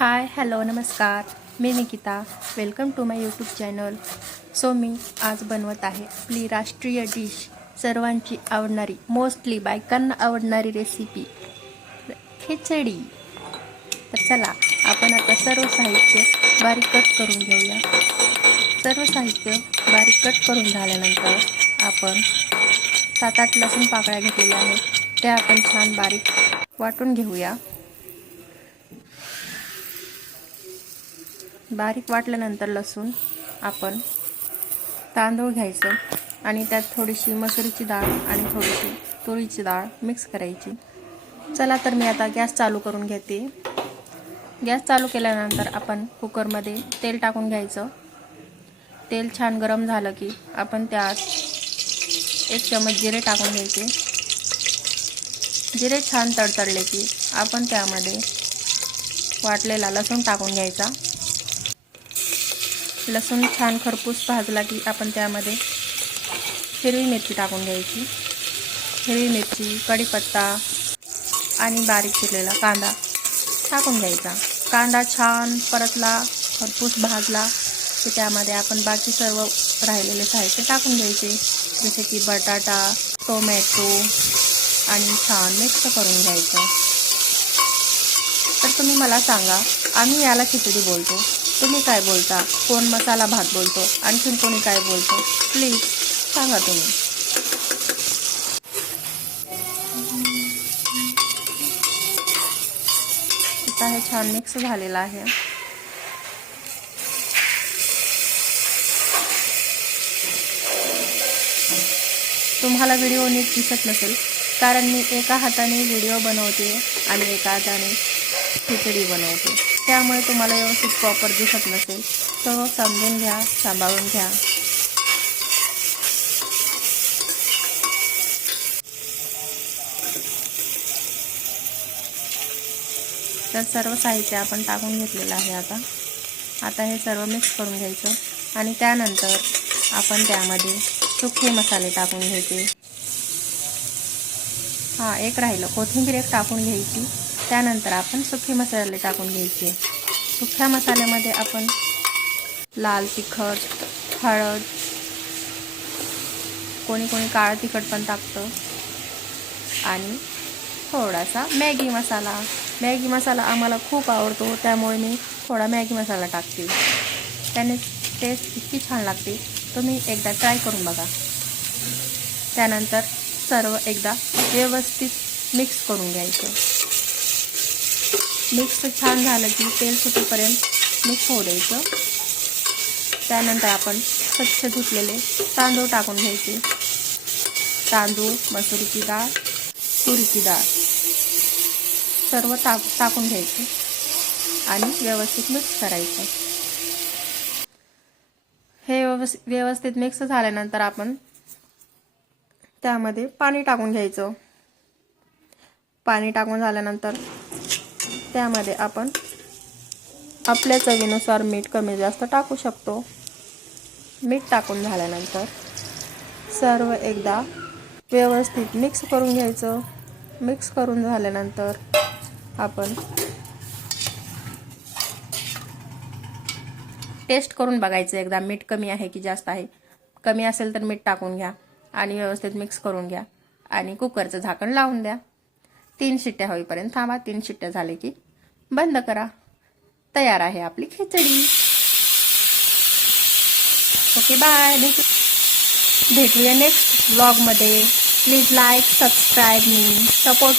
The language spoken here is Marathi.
हाय हॅलो नमस्कार, मी Nikita. Welcome to my YouTube channel. So मी आज बनवत आहे आपली राष्ट्रीय डिश, सर्वांची आवडणारी, मोस्टली बायकांना आवडणारी रेसिपी खिचडी. तर चला आपण आता सर्व साहित्य बारीक कट करून घेऊया. सर्व साहित्य बारीक कट करून झाल्यानंतर आपण 7-8 लसूण पाकळ्या घेतलेल्या आहेत, त्या आपण छान बारीक वाटून घेऊया. बारीक वाटल्यानंतर लसूण आपण तांदूळ घ्यायचं आणि त्यात थोडीशी मसुरीची डाळ आणि थोडीशी तुरीची डाळ मिक्स करायची. चला तर मी आता गॅस चालू करून घेते. गॅस चालू केल्यानंतर आपण कुकरमध्ये तेल टाकून घ्यायचं. तेल छान गरम झालं की आपण त्यात 1 चमच जिरे टाकून घ्यायचे. जिरे छान तडतडले की आपण त्यामध्ये वाटलेला लसूण टाकून घ्यायचा. लसूण छान खरपूस भाजला की आपण त्यामध्ये हिरवी मिरची टाकून घ्यायची. हिरवी मिरची, कढीपत्ता आणि बारीक चिरलेला कांदा टाकून घ्यायचा. कांदा छान परतला, खरपूस भाजला की त्यामध्ये आपण बाकी सर्व राहिलेले साहित्य टाकून घ्यायचे, जसे की बटाटा, टोमॅटो आणि छान मिक्स करून घ्यायचं. तर तुम्ही मला सांगा, आम्ही याला खिचडी बोलतो, तुम्ही काय बोलता? कोण मसाला भात बोलतो, आणखीन कोणी काय बोलतो? प्लीज सांगा तुम्ही. आता हे छान मिक्स झालेलं आहे. तुम्हाला व्हिडिओ नीट दिसत नसेल कारण मी एका हाताने व्हिडिओ बनवते आणि एका हाताने खिचडी बनवते, त्यामुळे तुम्हाला व्यवस्थित प्रॉपर दिसत नसेल तर समजून घ्या, सांभाळून घ्या. तर सर्व साहित्य आपण टाकून घेतलेलं आहे. आता हे सर्व मिक्स करून घ्यायचं आणि त्यानंतर आपण त्यामध्ये सुखे मसाले टाकून घ्यायचे. एक राहिलं, कोथिंबीर एक टाकून घ्यायची. त्यानंतर आपण सुखे मसाले टाकून घ्यायचे. सुक्या मसाल्यामध्ये आपण लाल तिखट, हळद, कोणी कोणी काळं तिखट पण टाकतं आणि थोडासा मॅगी मसाला. मॅगी मसाला आम्हाला खूप आवडतो, त्यामुळे मी थोडा मॅगी मसाला टाकते. त्याने टेस्ट इतकी छान लागते, तुम्ही एकदा ट्राय करून बघा. त्यानंतर सर्व एकदा व्यवस्थित मिक्स करून घ्यायचं. मिक्स छान झालं की तेल सुटेपर्यंत मिक्स होऊ द्यायचं. त्यानंतर आपण स्वच्छ धुतलेले तांदूळ टाकून घ्यायचे. तांदूळ, मसुरीची डाळ, तुरीची डाळ सर्व टाकून घ्यायचे आणि व्यवस्थित मिक्स करायचं. हे व्यवस्थित मिक्स झाल्यानंतर आपण त्यामध्ये पाणी टाकून घ्यायचं. पाणी टाकून झाल्यानंतर त्यामध्ये आपण आपल्या चवीनुसार मीठ कमी जास्त टाकू शकतो. मीठ टाकून झाल्यानंतर सर्व एकदा व्यवस्थित मिक्स करून घ्यायचं. मिक्स करून झाल्यानंतर आपण टेस्ट करून बघायचं एकदा, मीठ कमी आहे की जास्त आहे. कमी असेल तर मीठ टाकून घ्या आणि व्यवस्थित मिक्स करून घ्या आणि कुकरचं झाकण लावून द्या. 3 शिट्ट्या होईपर्यंत थांबा. 3 शिट्ट्या झाले की बंद करा. तयार आहे आपली खिचडी. Okay, bye. भेटूया नेक्स्ट व्लॉगमध्ये. प्लीज लाईक, सबस्क्राईब मी, सपोर्ट